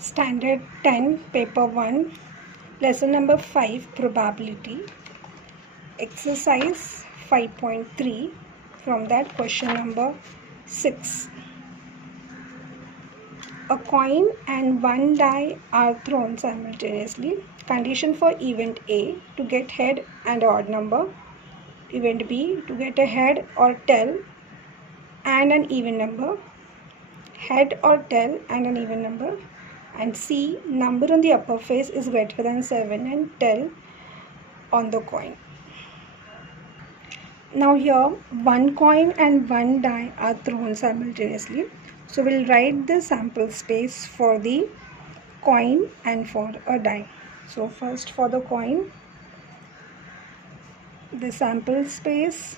Standard 10, Paper 1, Lesson number 5, Probability, Exercise 5.3, from that question number 6. A coin and one die are thrown simultaneously. Condition for event A, to get head and odd number. Event B, to get a head or tail and an even number. Head or tail and an even number. And C, number on the upper face is greater than 7 and tail on the coin. Now here one coin and one die are thrown simultaneously. So we'll write the sample space for the coin and for a die. So first for the coin, the sample space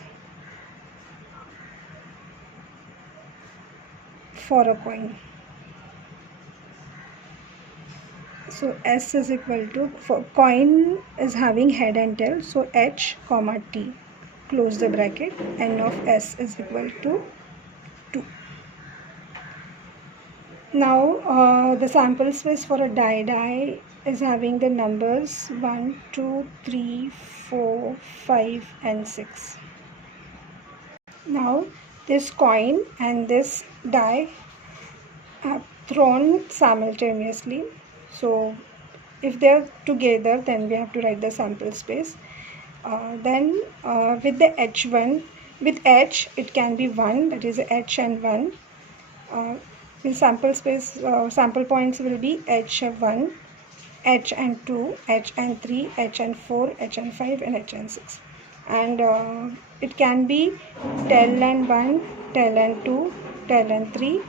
for a coin. So S is equal to, for coin is having head and tail, so H comma T, close the bracket, n of S is equal to 2. Now the sample space for a die is having the numbers 1, 2, 3, 4, 5 and 6. Now this coin and this die are thrown simultaneously. So if they are together, then we have to write the sample space. Then with the H1, with H it can be 1, that is H and 1. The sample space, sample points will be H1, H and 2, H and 3, H and 4, H and 5 and H and 6. And it can be tail and 1, tail and 2, tail and 3.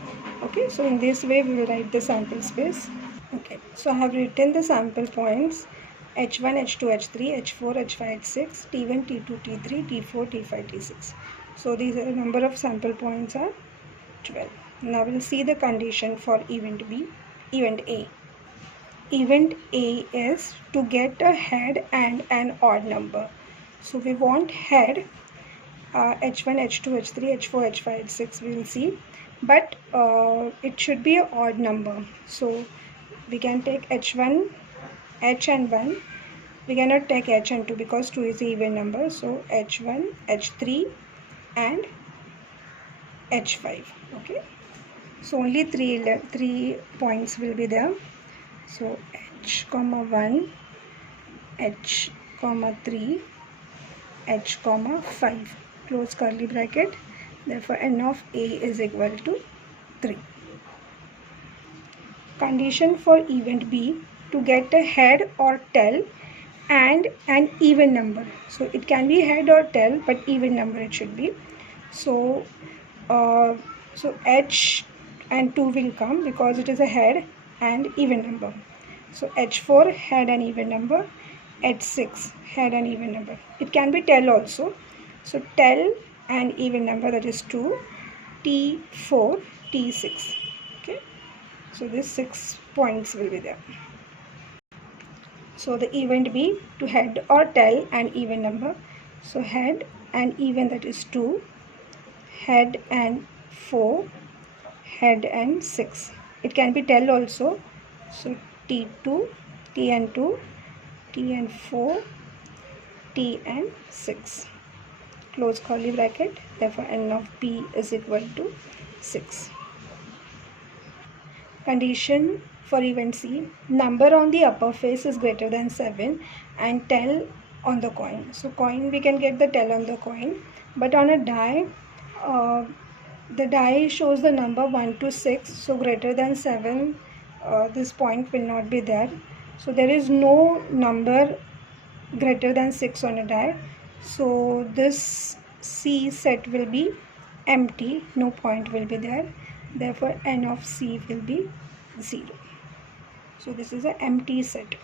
Okay, so in this way we will write the sample space. Okay, so I have written the sample points H1, H2, H3, H4, H5, H6, T1, T2, T3, T4, T5, T6. So these are the number of sample points are 12. Now we'll see the condition for event B, event A. Event A is to get a head and an odd number. So we want head, H1, H2, H3, H4, H5, H6 we will see. But it should be an odd number. So we can take H1, H and 1. We cannot take H and 2 because 2 is the even number. So H1, H3 and H5. Okay. So only three points will be there. So H comma 1, H comma 3, H comma 5. Close curly bracket. Therefore n of A is equal to 3. Condition for event B, to get a head or tail and an even number. So it can be head or tail, but even number it should be. So H and 2 will come because it is a head and even number. So H4 head and even number, H6 head and even number. It can be tail also. So tail and even number, that is 2, T4, T6. Okay. So these 6 points will be there. So the event B, to head or tail and even number. So head and even, that is 2, head and 4, head and 6. It can be tail also. So T2, T and 2, T and 4, T and 6. Close curly bracket. Therefore n of B is equal to 6. Condition for event C, number on the upper face is greater than 7 and tail on the coin. So coin, we can get the tail on the coin, but on a die, the die shows the number 1 to 6. So greater than 7, this point will not be there. So there is no number greater than 6 on a die. So this C set will be empty, no point will be there. Therefore n of C will be 0. So this is an empty set.